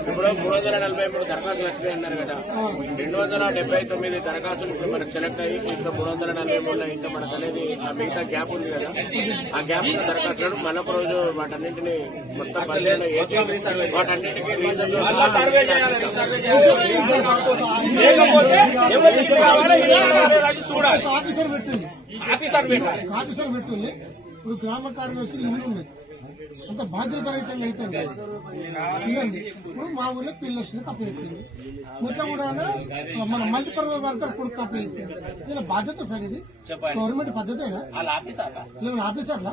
ఇప్పుడు మూడు వందల నలభై మూడు దరఖాస్తులు వచ్చినాయి అన్నారు కదా. రెండు వందల డెబ్బై తొమ్మిది దరఖాస్తులు ఇప్పుడు మనకు సెలెక్ట్ అయ్యి ఇంకా మూడు వందల నలభై మూడులో ఇంకా మనకు అనేది ఆ మిగతా గ్యాప్ ఉంది కదా. ఆ గ్యాప్ ఉన్న దరఖాస్తులను మళ్ళొక రోజు వాటన్నింటిని మొత్తం పల్లెల్లో వేసి వాటన్నింటికి రీజన్ ఆఫీసర్ పెట్టింది ఆఫీసర్ పెట్టాలి. ఆఫీసర్ పెట్టుంది ఇప్పుడు గ్రామ కార్యదర్శి ఇల్లు ఉన్నది అంత బాధ్యత రహితంగా అయితే ఇదండి ఇప్పుడు మా ఊర్లో పిల్లలు వచ్చిన కప్ప చెప్పింది ముట్ల కూడా మన మల్టీపర్వ వర్కర్ కొడుకు కప్ప చెప్పింది దీని బాధ్యత సార్ ఇది. గవర్నమెంట్ పద్ధతేనా ఆఫీసర్లా?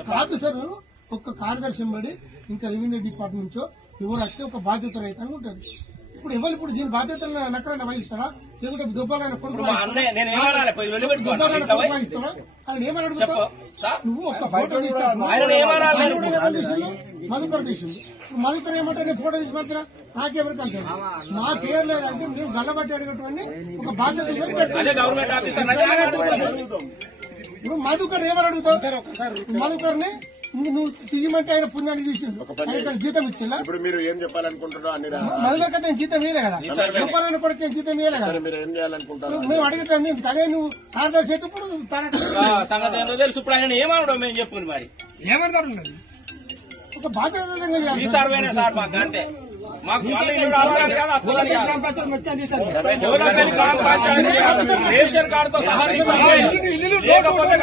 ఒక ఆఫీసర్ ఒక కార్యదర్శి బడి ఇంకా రెవెన్యూ డిపార్ట్మెంట్ ఎవరు వస్తే ఒక బాధ్యత రహితంగా ఉంటుంది. ఇప్పుడు ఎవరు ఇప్పుడు దీని బాధ్యతలను నక్కడైనా వహిస్తారా లేకుంటే దుబ్బారైన కొడుకు పోయి. వహిస్తారా ఆయన ఏమని అడుగుతావు సార్? నువ్వు ఒక ఫోటో తీస్తావు మధుకర్ ఇప్పుడు మధుకర్ ఏమంటే నేను ఫోటో తీసి మాత్రం నాకెవరు కలిసి నా పేరు లేదంటే మేము గల్లబట్టి అడిగేటువంటి ఒక బాధ్యత ఇప్పుడు మధుకర్ ఏమని అడుగుతావు? మధుకర్ని నువ్వు తీయమంటే ఆయన పుణ్యానికి తీసిండు. ఆయన జీతం ఇచ్చిందా? ఇప్పుడు మీరు ఏం చెప్పాలనుకుంటున్నారో రా- మధుకర్ కదా? జీతం ఇయ్యలే. కదా గొప్పలైన కొడుకు జీతం ఇయ్యలే కదా? మీరు ఏం చేయాలనుకుంటారు మేము అడుగుతాం అదే నువ్వు కార్యదర్శి అయితే ఇప్పుడు తనకు ఆ, సంగతి ఏంటో తెలుసు. ఇప్పుడు ఆయన ఏమనడం మేము చెప్పుకుని మరి? ఒక బాధ్యతంగా చేయాలి ఈ సర్వేనే సార్ మాకు అంతే. మాకు రేషన్ కార్డుతో. లేకపోతే.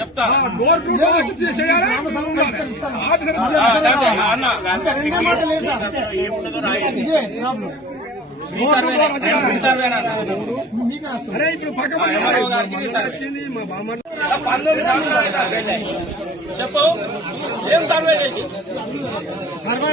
చెప్తా. అన్న అయితే పెళ్ళై. చెప్పు ఏం సర్వే చేసి? సర్వే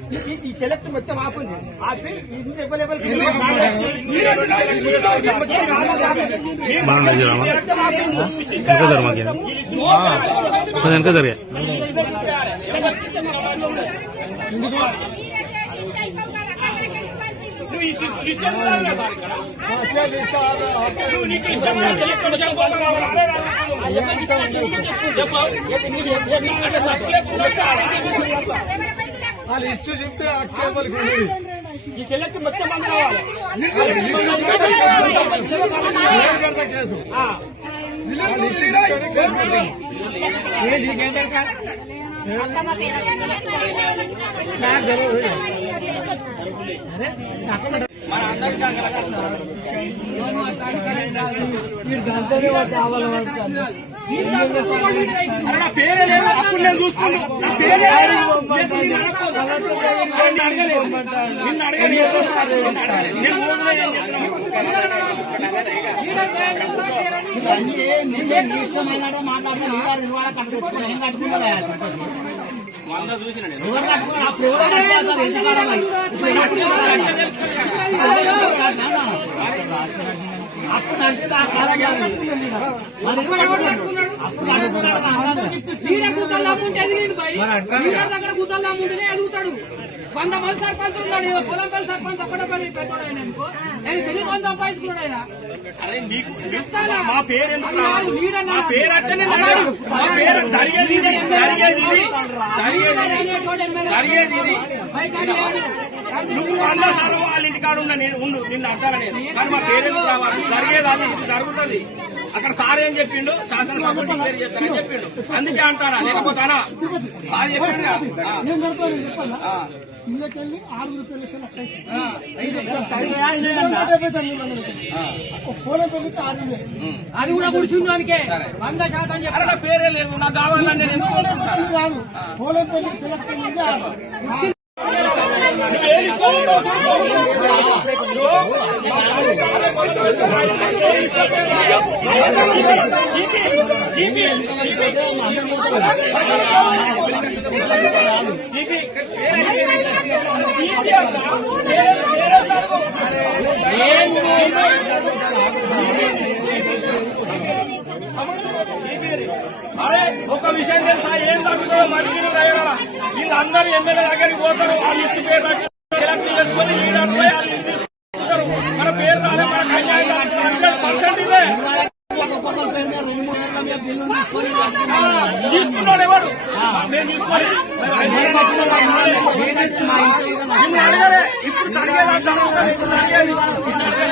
జరిగిందో రాకపోయేది మళ్ళీ ఒక దరఖాస్తు ఇవ్వండి. ఈ సెలెక్ట్ మొత్తం ఆపండి ఆపి ఇది అవైలబుల్ బాగుంది రామా ఎంత ధర్మకి అది ఎంత జరిగా నువ్వు కావాలి. చెప్పు. అంటే సబ్జెక్ట్ పెట్టాలి. ఈ సెలెక్ట్ మొత్తం కావాలి మన అందరికీ అక్కడ కట్టాలి. నా పేరే లేదు అప్పుడు నేను నా పేరే అడగలేదు. నిన్ను అడగలేదు? వంద చూసిన నేను. చీర కూతలు అమ్ముంటే ఎదిరిండు భయ్ దగ్గర కూతలు అమ్ముంటేనే ఎదుగుతాడు. వంద మంది సర్పంచ్ ఉన్నాడు ఏదో పొలం పల్లి సర్పంచ్ ఒక్కడే పది పెద్దోడు ఆయన అనుకో నేను తెలియదు వంద సంపాదించుకున్నాడు ఆయన? మా పేరు. మా పేరు రాదు. మా పేరు జరిగేది జరిగేది జరిగేది. నువ్వు అన్న సార్ వాళ్ళ ఇంటికాడ ఉన్న నేను ఉండు నిన్ను కానీ మా పేరు ఎందుకు రావాలి. జరిగేది అది ఇది జరుగుతుంది. అక్కడ సార్ ఏం చెప్పిండు శాసనసభ డిక్లేర్ చేస్తానని చెప్పిండు. అందుకే అంటారా? లేకపోతానా సార్ చెప్పిండు కదా. ఆ. ఆరుగురు పిల్లలు ఫోన్ అది కూడా కూర్చుందానికే వంద శాతం అరే చెప్పారు నా పేరే లేదు. నాకు కావాలని నేను ఎందుకు? కాదు సెలెక్ట్ అయింది జీపీ అరే ఒక విషయం తెలుసా ఏం తగ్గుతుందో మధ్యలో రైతుల వీళ్ళందరూ ఎమ్మెల్యే దగ్గరికి పోతారు ఆ లిస్ట్ పేరు సెలెక్ట్ చేసుకొని ఈ తీసుకుంటారు మన పేరు రాలే మన కన్యాయం హండ్రెడ్ పర్సెంట్ ఇదే తీసుకున్నాడు ఎవరు నేను నిన్ను అడగలే ఇప్పుడు అడిగేది ఇప్పుడు అడిగేది